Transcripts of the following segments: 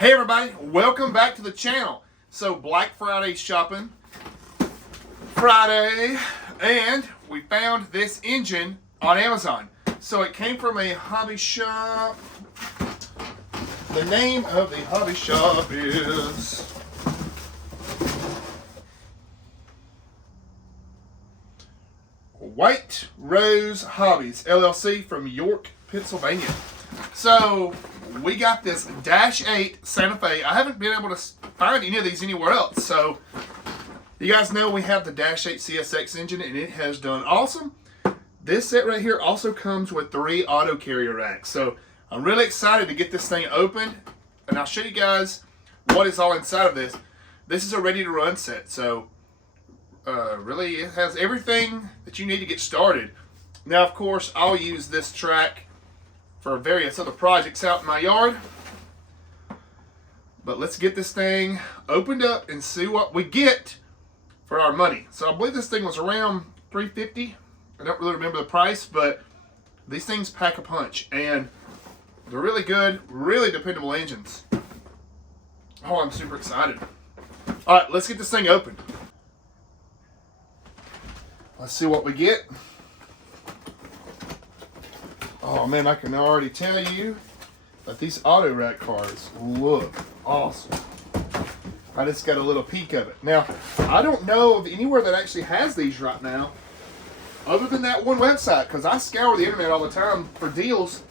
Hey everybody, welcome back to the channel. So Black Friday shopping Friday, and we found this engine on Amazon. So it came from a hobby shop. The name of the hobby shop is White Rose Hobbies LLC from York, Pennsylvania. So we got this Dash 8 Santa Fe. I haven't been able to find any of these anywhere else. So you guys know we have the Dash 8 CSX engine and it has done awesome. This set right here also comes with 3 auto carrier racks. So I'm really excited to get this thing opened, and I'll show you guys what is all inside of this. This is a ready to run set. So really it has everything that you need to get started. Now of course I'll use this track for various other projects out in my yard. But let's get this thing opened up and see what we get for our money. So I believe this thing was around $350. I don't really remember the price, but these things pack a punch and they're really good, really dependable engines. Oh, I'm super excited. All right, let's get this thing open. Let's see what we get. Oh man, I can already tell you that these auto rack cars look awesome. I just got a little peek of it. Now, I don't know of anywhere that actually has these right now, other than that one website, because I scour the internet all the time for deals,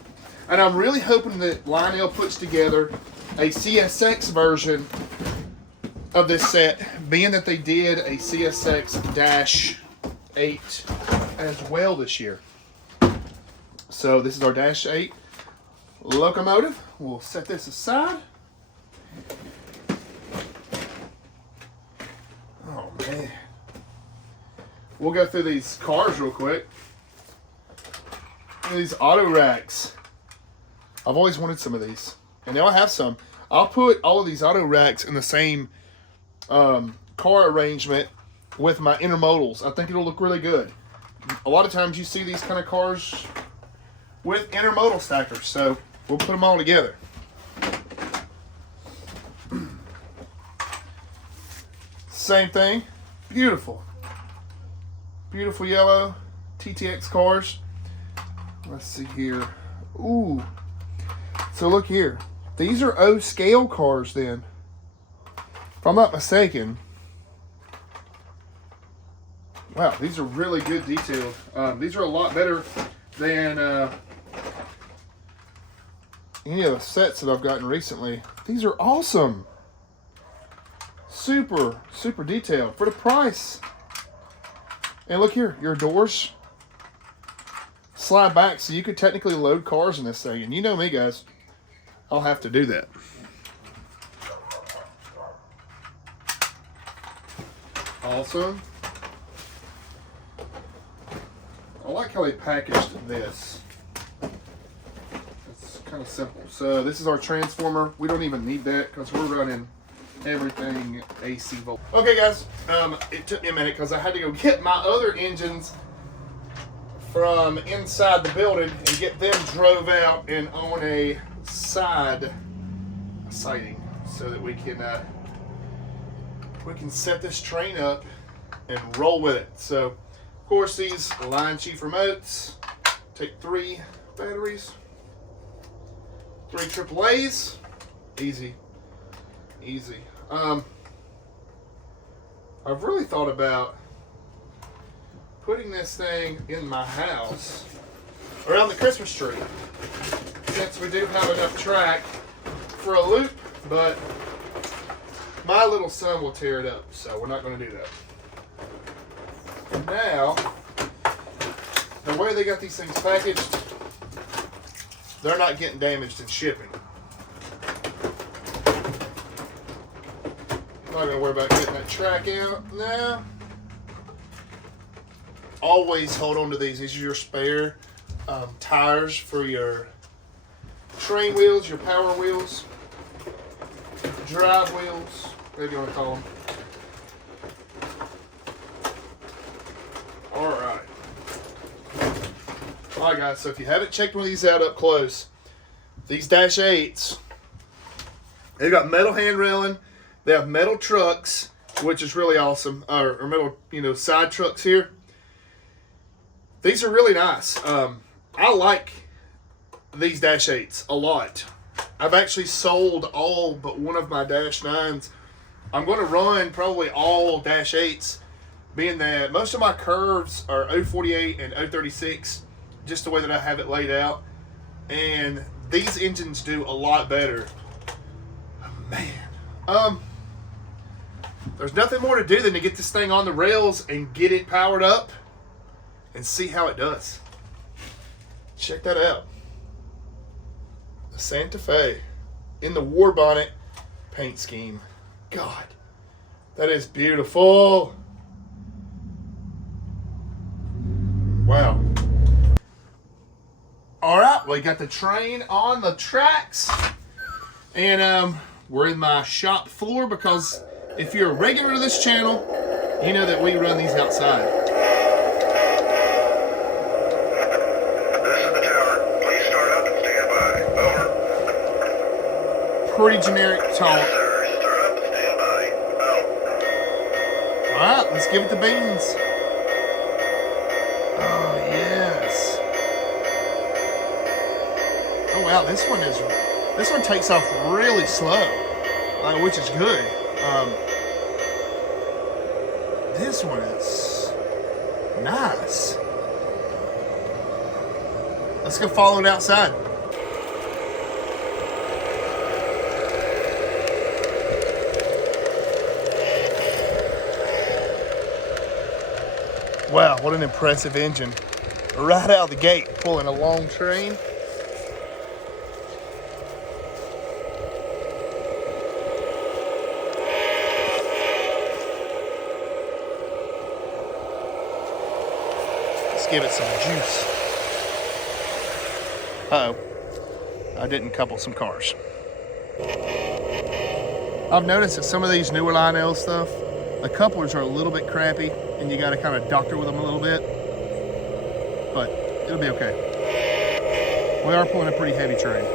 and I'm really hoping that Lionel puts together a CSX version of this set, being that they did a CSX Dash 8 as well this year. So this is our Dash 8 locomotive. We'll set this aside. Oh man. We'll go through these cars real quick. These auto racks. I've always wanted some of these, and now I have some. I'll put all of these auto racks in the same car arrangement with my intermodals. I think it'll look really good. A lot of times you see these kind of cars with intermodal stackers, so we'll put them all together. Same thing. Beautiful. Beautiful yellow TTX cars. Let's see here. Ooh. So look here. These are O scale cars then, if I'm not mistaken. Wow, these are really good detailed. These are a lot better than any of the sets that I've gotten recently. These are awesome. Super, super detailed for the price. And look here, your doors slide back, so you could technically load cars in this thing. And you know me, guys, I'll have to do that. Awesome. I like how they packaged this. It's kind of simple. So this is our transformer. We don't even need that because we're running everything AC volt. Okay guys, it took me a minute because I had to go get my other engines from inside the building and get them drove out and on a side sighting so that we can set this train up and roll with it. So of course these line chief remotes take 3 batteries, 3 AAAs, easy. I've really thought about putting this thing in my house around the Christmas tree, since we do have enough track for a loop, but my little son will tear it up, so we're not going to do that. Now, the way they got these things packaged, they're not getting damaged in shipping. I'm not going to worry about getting that track out now. Always hold on to these. These are your spare tires for your train wheels, your power wheels, drive wheels, whatever you want to call them. Alright. Alright guys, so if you haven't checked one of these out up close, these Dash 8s They've got metal hand railing. They have metal trucks, which is really awesome, or metal, side trucks here. These are really nice. I like these Dash 8s a lot. I've actually sold all but one of my Dash 9s. I'm going to run probably all Dash 8s, being that most of my curves are 048 and 036, just the way that I have it laid out. And these engines do a lot better. Oh, man. There's nothing more to do than to get this thing on the rails and get it powered up and see how it does. Check that out. The Santa Fe in the war bonnet paint scheme. God, that is beautiful. Wow. All right, we got the train on the tracks, and we're in my shop floor because if you're a regular to this channel, you know that we run these outside. This is the tower. Please start up and stand by. Over. Pretty generic talk. Yes, sir. Start up and stand by. Out. All right, let's give it the beans. Oh, yes. Oh, wow, this one takes off really slow, which is good. This one is nice. Let's go follow it outside. Wow, what an impressive engine. Right out of the gate, pulling a long train. Let's give it some juice. Uh-oh, I didn't couple some cars. I've noticed that some of these newer Lionel stuff, the couplers are a little bit crappy and you got to kind of doctor with them a little bit, but it'll be okay. We are pulling a pretty heavy train.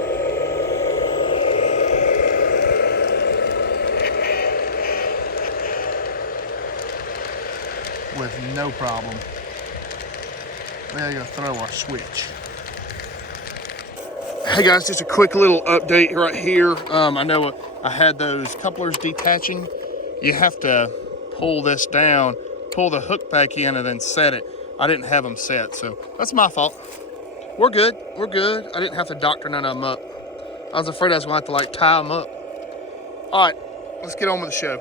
With no problem. We gotta throw our switch. Hey guys, just a quick little update right here. I know I had those couplers detaching. You have to pull this down, pull the hook back in, and then set it. I didn't have them set, so that's my fault. We're good. We're good. I didn't have to doctor none of them up. I was afraid I was going to have to tie them up. All right, let's get on with the show.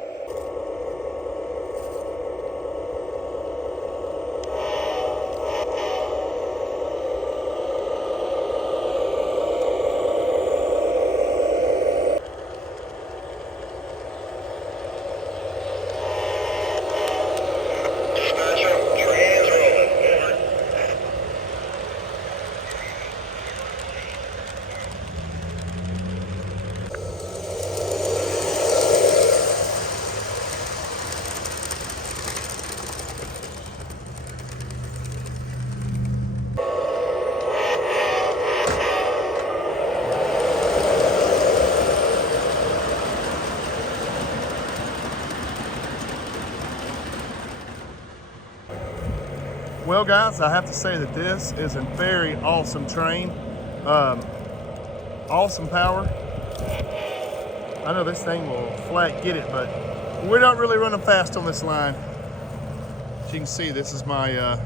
Well guys, I have to say that this is a very awesome train. Awesome power. I know this thing will flat get it, but we're not really running fast on this line. As you can see, this is my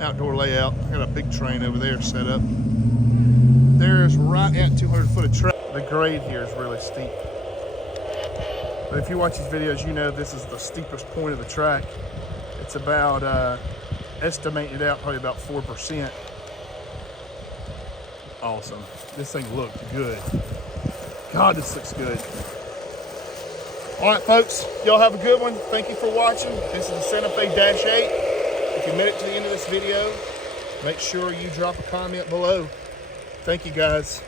outdoor layout. I got a big train over there set up. There's right at 200 foot of track. The grade here is really steep. But if you watch these videos, you know this is the steepest point of the track. It's about, estimated out probably about 4%. Awesome. This thing looked good. God, this looks good. All right, folks, y'all have a good one. Thank you for watching. This is the Santa Fe Dash 8. If you made it to the end of this video, make sure you drop a comment below. Thank you, guys.